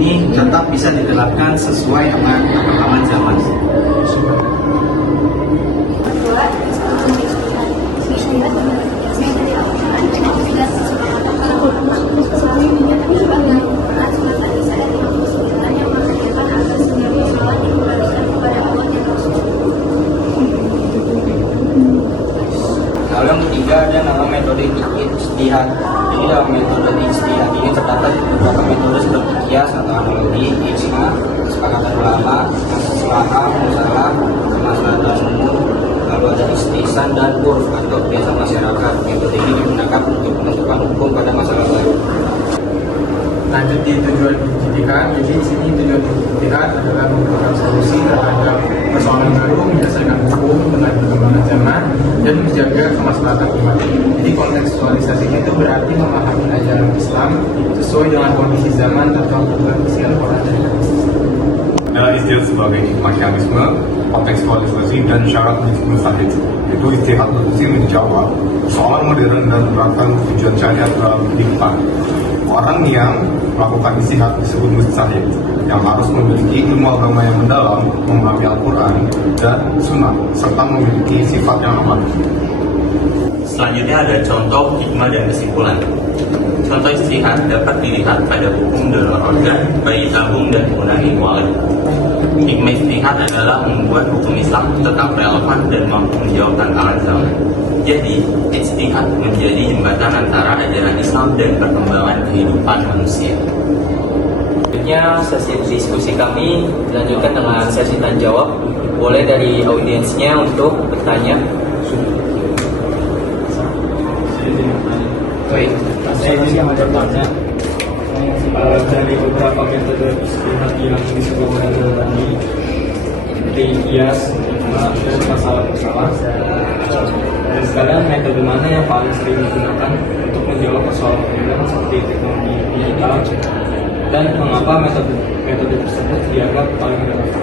ini tetap bisa diterapkan sesuai dengan perkembangan zaman. Lalu yang ketiga ada nama metode ijtihad. Jadi dalam metode ijtihad ini terdapat beberapa metode seperti kias atau analogi, ijma, kesepakatan ulama, masalah, musalah, masalah umum, lalu ada istihsan dan urf atau kebiasaan masyarakat. Metode ini digunakan untuk menentukan hukum pada masalah baru. Lanjut di tujuan ijtihad, jadi di sini tujuan ijtihad adalah memberikan solusi terhadap persoalan baru, menyelesaikan hukum dengan perkembangan zaman dan menjaga kemaslahatan umat. Jadi kontekstualisasinya itu berarti memahami ajaran Islam sesuai dengan kondisi zaman atau kebutuhan isi Al-Quran dan hadis. Adalah ijtihad sebagai mekanisme kontekstualisasi dan syarat mustahil. Itu ijtihad berfungsi menjawab persoalan modern dan menerapkan tujuan syariat dalam kehidupan. Orang yang melakukan ijtihad disebut mujtahid, yang harus memiliki ilmu agama yang mendalam, memahami Al-Quran dan Sunnah, serta memiliki sifat yang aman. Selanjutnya ada contoh hikmah dan kesimpulan. Contoh ijtihad dapat dilihat pada hukum dalam organ, bayi tabung dan penggunaan ilmu. Hikmah ijtihad adalah membuat hukum Islam tetap relevan dan mampu menjawab tantangan zaman. Jadi, ijtihad menjadi jembatan antara ajaran Islam dan perkembangan kehidupan manusia. Selanjutnya, sesi diskusi kami dilanjutkan dengan sesi tanya jawab. Boleh dari audiensnya untuk bertanya. Baik, Saya masih ada tanya dari beberapa metode ijtihad yang disebutkan tadi, seperti kias, ijma, dan masalah-masalah. Dan sekarang metode mana yang paling sering digunakan untuk menjawab persoalan modern seperti teknologi digital, dan mengapa metode tersebut dianggap paling relevan?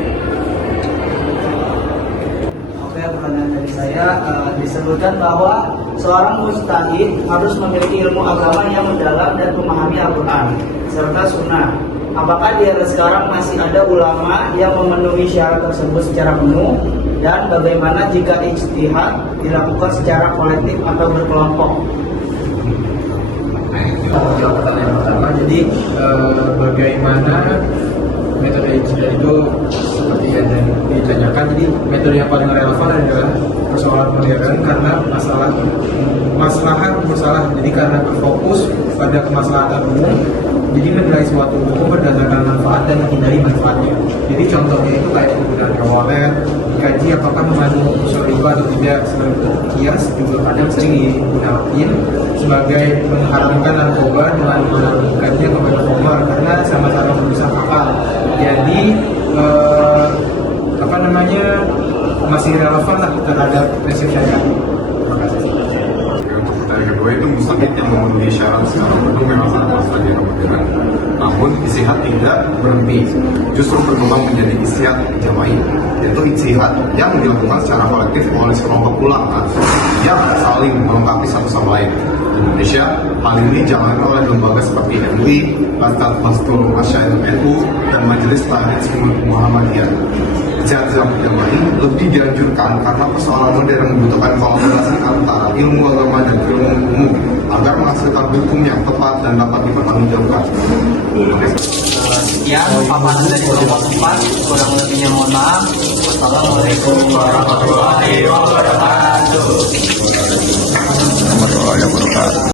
Oke, pertanyaan dari saya disebutkan bahwa seorang mujtahid harus memiliki ilmu agama yang mendalam dan memahami Al-Quran serta Sunnah. Apakah di era sekarang masih ada ulama yang memenuhi syarat tersebut secara penuh? Dan bagaimana jika ijtihad dilakukan secara kolektif atau berkelompok? Jawab pertanyaan pertama, jadi bagaimana metode ijtihad itu seperti yang ditanyakan. Jadi metode yang paling relevan adalah persoalan modern karena masalah. Jadi karena berfokus pada kemaslahatan umum, jadi menilai suatu hukum berdasarkan manfaat dan menghindari manfaatnya. Jadi contohnya itu kayak penggunaan kawaler, dikaji apakah mengandung unsur riba atau tidak. Selain itu kias juga kadang sering digunakan sebagai mengharamkan narkoba dengan menarikkannya kepada khamar karena sama-sama merusak akal. Jadi masih relevan lah terhadap prinsip syariat. Terima kasih. Untuk pertanyaan kedua itu mustahid yang memenuhi syarat secara penuh memang sangat masalah di era modern. Namun ijtihad tidak berhenti, justru berkembang menjadi ijtihad jama'i, yaitu ijtihad yang dilakukan secara kolektif oleh sekelompok ulama yang saling melengkapi satu sama lain. Di Indonesia, hal ini dijalankan oleh lembaga seperti MUI, Bakat Mastur Masyair NU, dan Majelis Tahdid Muhammadiyah. Ijtihad jama'i lebih dianjurkan karena persoalan modern membutuhkan kolaborasi antara ilmu agama dan ilmu umum agar menghasilkan hukum yang tepat dan dapat dipertanggungjawabkan. Sekian paparan dari kelompok 4, kurang lebihnya mohon maaf. Wassalamualaikum warahmatullahi wabarakatuh.